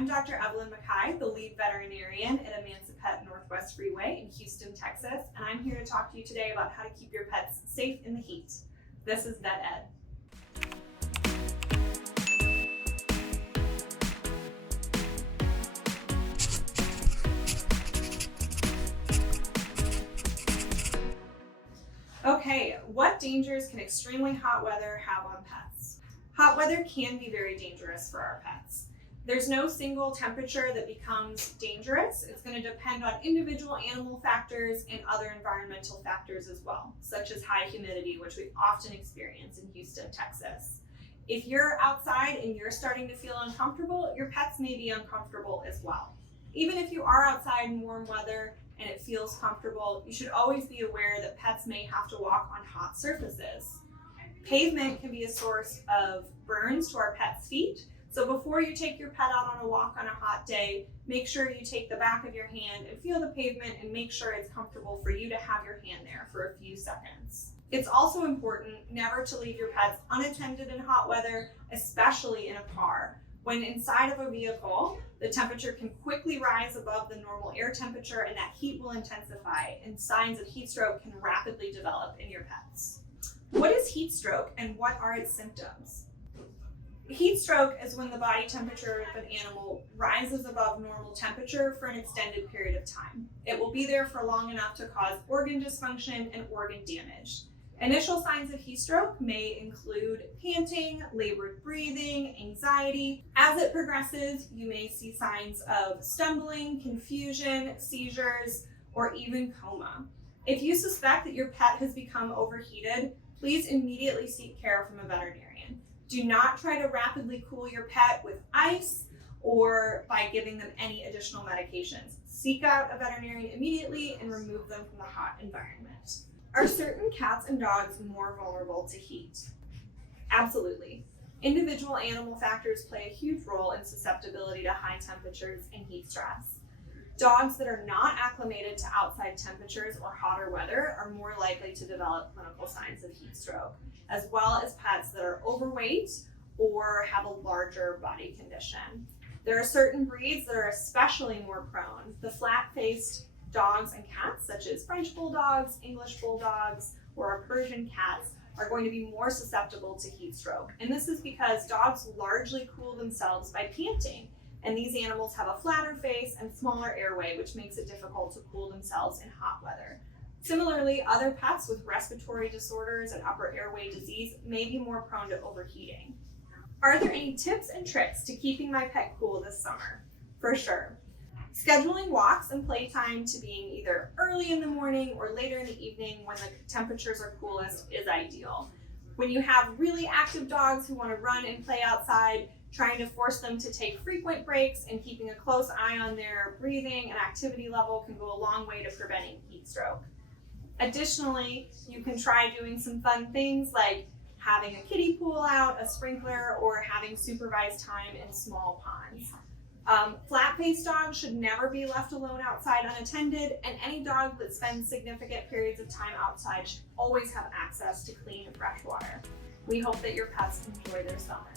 I'm Dr. Evelyn Mackay, the lead veterinarian at Emancipet Northwest Freeway in Houston, Texas, and I'm here to talk to you today about how to keep your pets safe in the heat. This is Vet Ed. Okay, what dangers can extremely hot weather have on pets? Hot weather can be very dangerous for our pets. There's no single temperature that becomes dangerous. It's going to depend on individual animal factors and other environmental factors as well, such as high humidity, which we often experience in Houston, Texas. If you're outside and you're starting to feel uncomfortable, your pets may be uncomfortable as well. Even if you are outside in warm weather and it feels comfortable, you should always be aware that pets may have to walk on hot surfaces. Pavement can be a source of burns to our pets' feet. So before you take your pet out on a walk on a hot day, make sure you take the back of your hand and feel the pavement and make sure it's comfortable for you to have your hand there for a few seconds. It's also important never to leave your pets unattended in hot weather, especially in a car. When inside of a vehicle, the temperature can quickly rise above the normal air temperature and that heat will intensify and signs of heat stroke can rapidly develop in your pets. What is heat stroke and what are its symptoms? Heat stroke is when the body temperature of an animal rises above normal temperature for an extended period of time. It will be there for long enough to cause organ dysfunction and organ damage. Initial signs of heat stroke may include panting, labored breathing, anxiety. As it progresses, you may see signs of stumbling, confusion, seizures, or even coma. If you suspect that your pet has become overheated, please immediately seek care from a veterinarian. Do not try to rapidly cool your pet with ice or by giving them any additional medications. Seek out a veterinarian immediately and remove them from the hot environment. Are certain cats and dogs more vulnerable to heat? Absolutely. Individual animal factors play a huge role in susceptibility to high temperatures and heat stress. Dogs that are not acclimated to outside temperatures or hotter weather are more likely to develop clinical signs of heat stroke, as well as pets that are overweight or have a larger body condition. There are certain breeds that are especially more prone. The flat-faced dogs and cats, such as French bulldogs, English bulldogs, or our Persian cats, are going to be more susceptible to heat stroke. And this is because dogs largely cool themselves by panting. And these animals have a flatter face and smaller airway, which makes it difficult to cool themselves in hot weather. Similarly, other pets with respiratory disorders and upper airway disease may be more prone to overheating. Are there any tips and tricks to keeping my pet cool this summer? For sure. Scheduling walks and playtime to being either early in the morning or later in the evening when the temperatures are coolest is ideal. When you have really active dogs who want to run and play outside, trying to force them to take frequent breaks and keeping a close eye on their breathing and activity level can go a long way to preventing heat stroke. Additionally, you can try doing some fun things like having a kiddie pool out, a sprinkler, or having supervised time in small ponds. Flat-faced dogs should never be left alone outside unattended, and any dog that spends significant periods of time outside should always have access to clean and fresh water. We hope that your pets enjoy their summer.